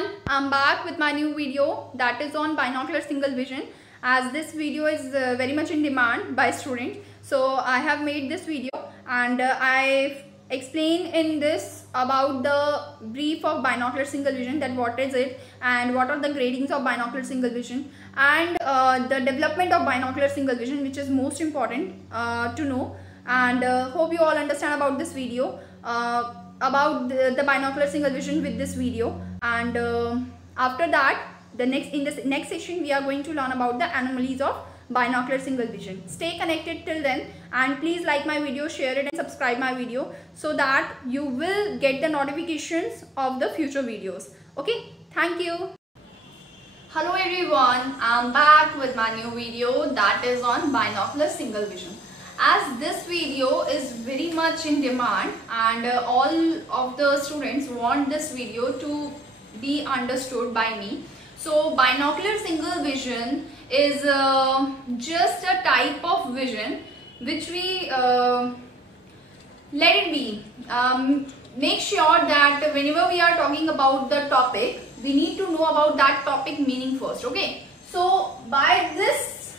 everyone, I'm back with my new video that is on binocular single vision, as this video is very much in demand by students. So I have made this video and I explain in this about the brief of binocular single vision, that what is it and what are the gradings of binocular single vision, and the development of binocular single vision, which is most important to know. And hope you all understand about this video, about the binocular single vision with this video. And after that, in the next session we are going to learn about the anomalies of binocular single vision. Stay connected till then, and please like my video, share it and subscribe my video so that you will get the notifications of the future videos. Okay, thank you. Hello everyone, I'm back with my new video that is on binocular single vision. As this video is very much in demand and all of the students want this video to be understood by me. So binocular single vision is just a type of vision which we let it be. Make sure that whenever we are talking about the topic, we need to know about that topic meaning first. Okay, so by this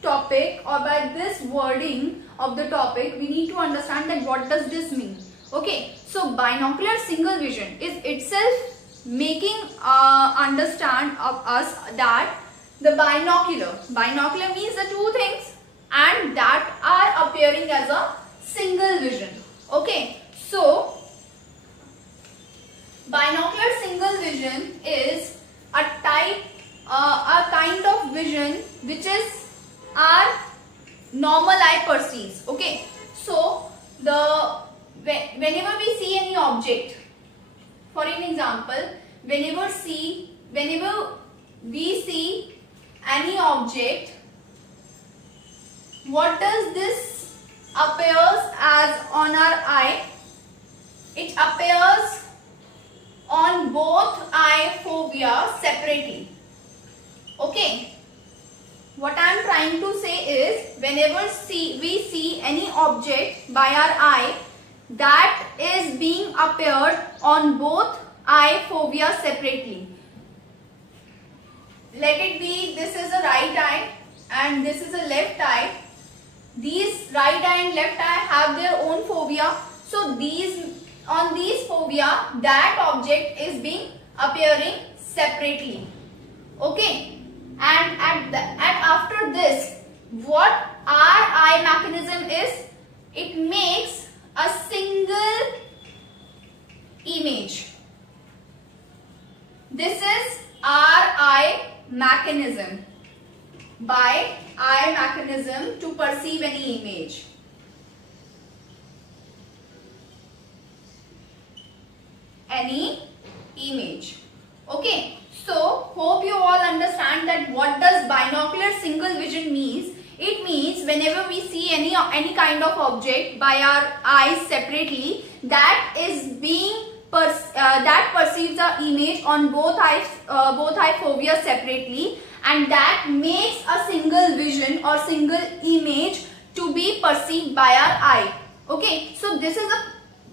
topic or by this wording of the topic, we need to understand that what does this mean. Okay, so binocular single vision is itself making understand of us that the binocular means the two things and that are appearing as a single vision. Okay, so binocular single vision is a type, a kind of vision which is our normal eye perceives. Okay, so whenever we see any object, for an example, whenever we see any object, what does this appears as on our eye? It appears on both eye fovea separately. Okay, what I am trying to say is, whenever we see any object by our eye, that is being appeared on both eye fovea separately. Let it be this is a right eye and this is a left eye. These right eye and left eye have their own fovea. So on these fovea, that object is being appearing separately. Okay. And after this, what our eye mechanism is, it makes a single image. This is our eye mechanism. By eye mechanism to perceive any image. Okay. So, hope you all understand that what does binocular single vision means. It means whenever we see any kind of object by our eyes separately, that is being that perceives the image on both eye fovea separately, and that makes a single vision or single image to be perceived by our eye. Okay, so this is a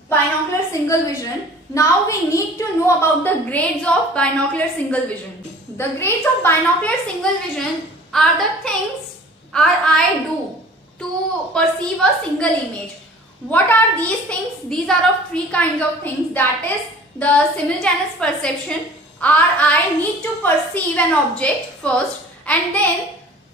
binocular single vision. Now we need to know about the grades of binocular single vision. The grades of binocular single vision are the things our eye do to perceive a single image. What are these things? These are of three kinds of things. That is the simultaneous perception. Our eye need to perceive an object first, and then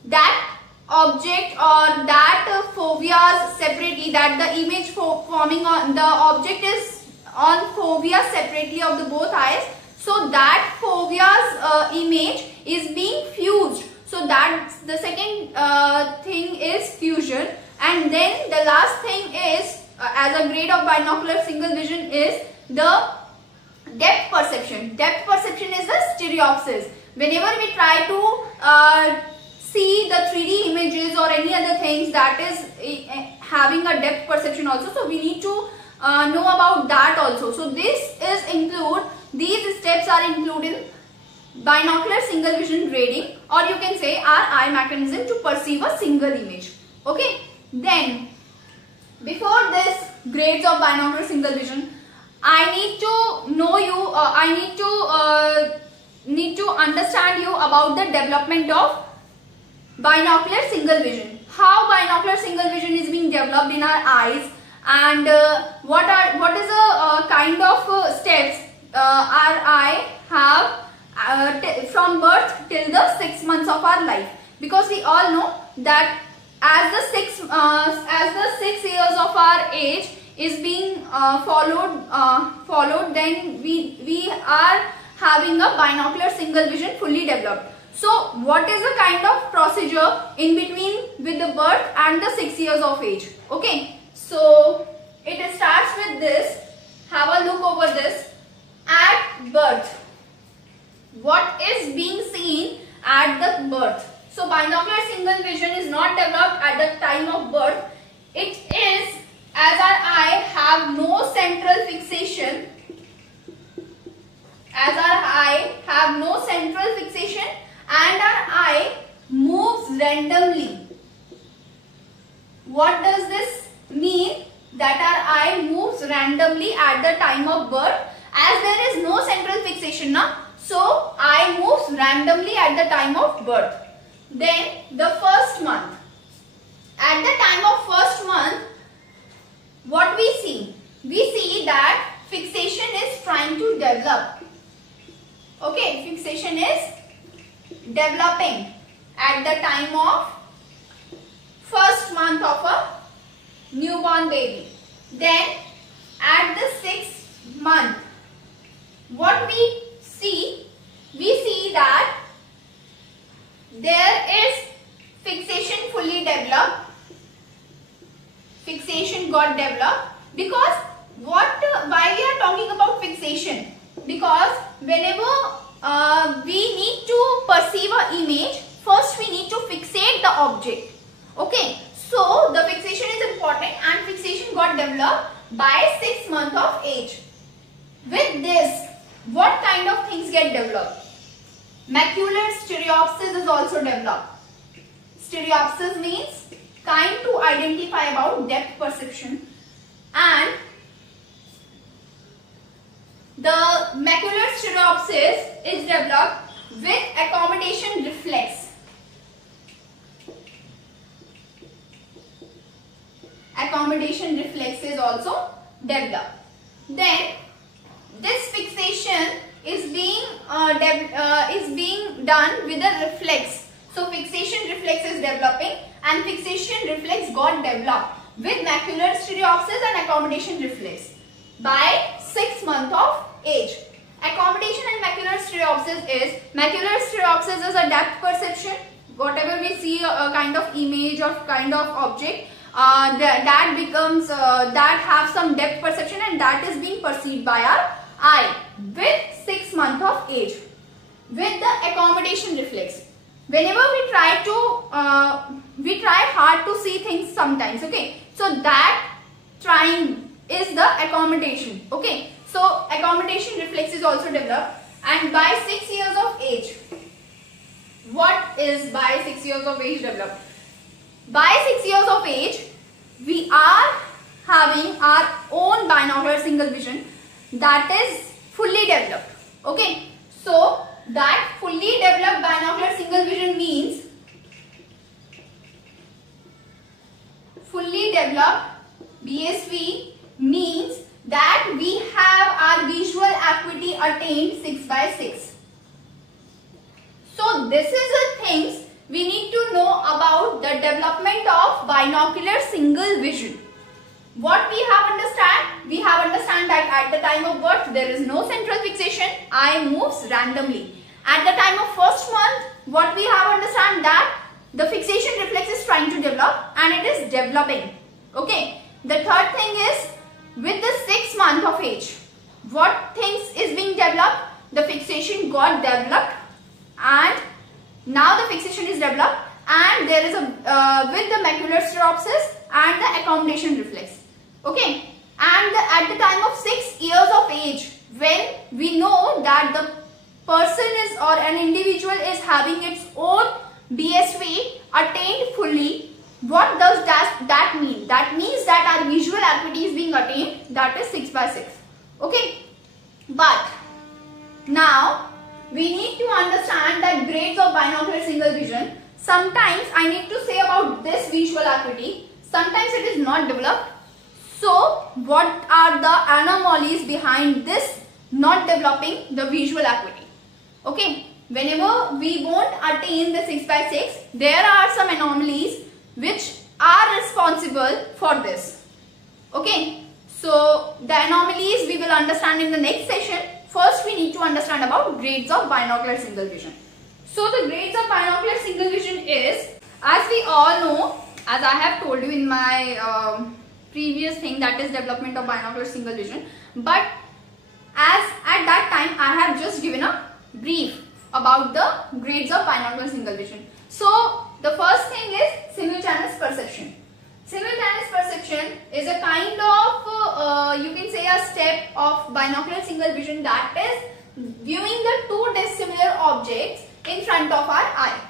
that object or that foveas separately, that the image forming on the object is on fovea separately of the both eyes. So that fovea's image is being fused. So that's the second thing is fusion. And then the last thing is, as a grade of binocular single vision, is the depth perception. Depth perception is the stereopsis. Whenever we try to see the 3D images or any other things, that is having a depth perception also. So we need to know about that also. So these steps are included in binocular single vision grading, or you can say our eye mechanism to perceive a single image. Okay, then before this grades of binocular single vision, I need to know you, need to understand you about the development of binocular single vision. How binocular single vision is being developed in our eyes, and what is the kind of steps our eye have from birth till the 6 months of our life. Because we all know that as the 6 years of our age is being followed, then we are having a binocular single vision fully developed. So what is the kind of procedure in between with the birth and the 6 years of age? Okay, so it starts with this. Have a look over this. At birth, what is being seen at the birth? So binocular single vision is not developed at the time of birth. It is as our eye have no central fixation. As our eye have no central fixation and our eye moves randomly. What does this mean? That our eye moves randomly at the time of birth. As there is no central fixation now, so eye moves randomly at the time of birth. Then the first month. At the time of first month, what we see? We see that fixation is trying to develop. Okay, fixation is developing at the time of first month of a newborn baby. Then at the 6th month, what we see that there is fixation fully developed. Fixation got developed because why we are talking about fixation? Because whenever we need to perceive an image, first we need to fixate the object. Okay, so the fixation is important and fixation got developed by 6 months of age. With this, what kind of things get developed? Macular stereopsis is also developed. Stereopsis means kind to identify about depth perception, and the macular stereopsis is developed with accommodation reflex. Accommodation reflex is also developed. Then this fixation is being done with a reflex. So fixation reflex is developing and fixation reflex got developed with macular stereopsis and accommodation reflex by 6 months of age. Accommodation and macular stereopsis is a depth perception. Whatever we see a kind of image or kind of object, that becomes that have some depth perception and that is being perceived by our eye with 6 months of age. With the accommodation reflex, whenever we try hard to see things sometimes. Okay, so that trying is the accommodation. Okay, so accommodation reflex is also developed, and by 6 years of age, what is by 6 years of age developed? By 6 years of age, we are having our own binocular single vision that is fully developed. Okay, so that fully developed binocular single vision means fully developed BSV means that we have our visual acuity attained 6/6. So this is the things we need to know about the development of binocular single vision. What we have understand? We have understand that at the time of birth there is no central fixation, eye moves randomly. At the time of first month, what we have understand that the fixation reflex is trying to develop and it is developing. Okay. The third thing is with the 6 month of age, what things is being developed? The fixation got developed and now the fixation is developed and there is a with the macular stereopsis and the accommodation reflex. Okay, and at the time of 6 years of age, when we know that the person is or an individual is having its own BSV attained fully, what does that mean? That means that our visual acuity is being attained, that is 6/6. Okay, but now we need to understand that grades of binocular single vision. Sometimes I need to say about this visual acuity. Sometimes it is not developed. So what are the anomalies behind this not developing the visual acuity? Okay, whenever we won't attain the 6/6, there are some anomalies which are responsible for this. Okay, so the anomalies we will understand in the next session. First we need to understand about grades of binocular single vision. So the grades of binocular single vision is, as we all know, as I have told you in my previous thing, that is development of binocular single vision, but as at that time I have just given a brief about the grades of binocular single vision. So the first thing is simultaneous perception. Simultaneous perception is a kind of you can say a step of binocular single vision, that is viewing the two dissimilar objects in front of our eye.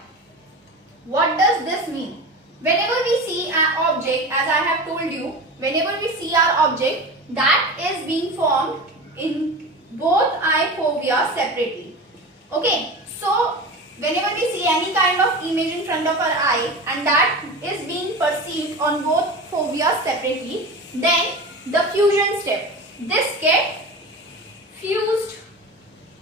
What does this mean? Whenever we see an object, as I have told you, whenever we see our object, that is being formed in both eye fovea separately. Okay, so whenever we see any kind of image in front of our eye and that is being perceived on both fovea separately, then the fusion step, this gets fused,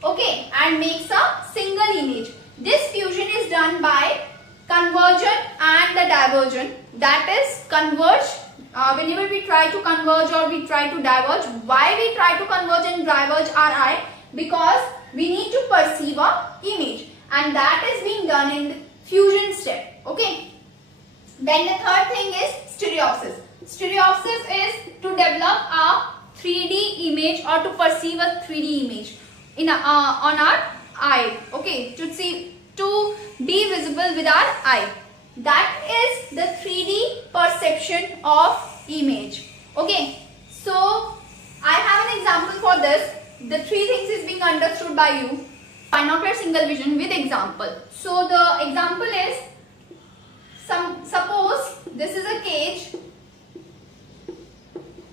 okay, and makes a single image. This fusion is done by conversion and the diversion, that is converge. Whenever we try to converge or we try to diverge, why we try to converge and diverge our eye? Because we need to perceive a image, and that is being done in the fusion step. Okay. Then the third thing is stereopsis. Stereopsis is to develop a 3D image or to perceive a 3D image in on our eye. Okay, to be visible with our eye. That is the 3D perception of image. Okay, so I have an example for this. The three things is being understood by you. Binocular single vision with example. So the example is, suppose this is a cage.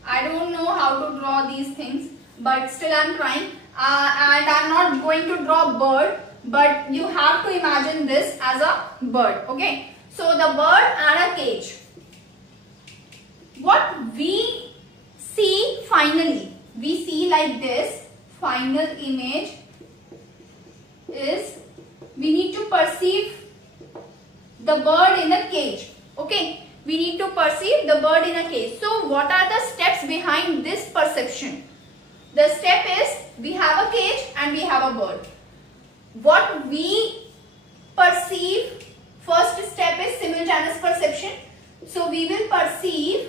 I don't know how to draw these things, but still I am trying. And I am not going to draw a bird, but you have to imagine this as a bird. Okay. So the bird and a cage. What we see finally, we see like this. Final image is, we need to perceive the bird in a cage. Okay, we need to perceive the bird in a cage. So what are the steps behind this perception? The step is, we have a cage and we have a bird. What we perceive, first step is simultaneous perception. So we will perceive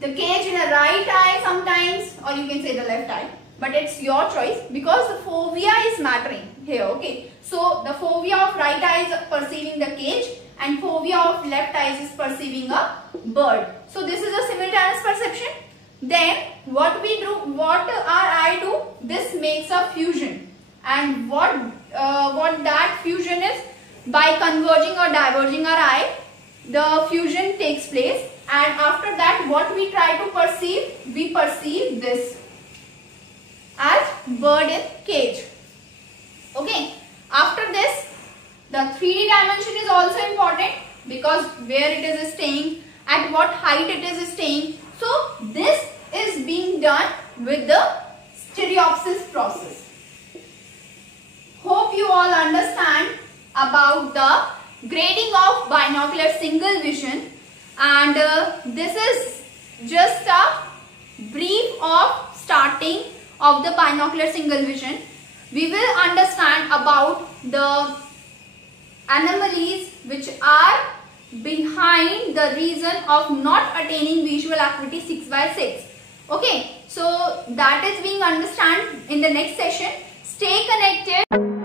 the cage in a right eye sometimes, or you can say the left eye. But it's your choice, because the fovea is mattering here. Okay, so the fovea of right eye is perceiving the cage and fovea of left eye is perceiving a bird. So this is a simultaneous perception. Then what we do, what our eye do, this makes a fusion. And what that fusion is, by converging or diverging our eye, the fusion takes place, and after that what we try to perceive, we perceive this as bird in cage. Okay, after this the 3D dimension is also important, because where it is staying, at what height it is staying. So this is being done with the stereopsis process. Hope you all understand about the grading of binocular single vision, and this is just a brief of starting of the binocular single vision. We will understand about the anomalies which are behind the reason of not attaining visual acuity 6/6. Okay, so that is being understood in the next session. Stay connected.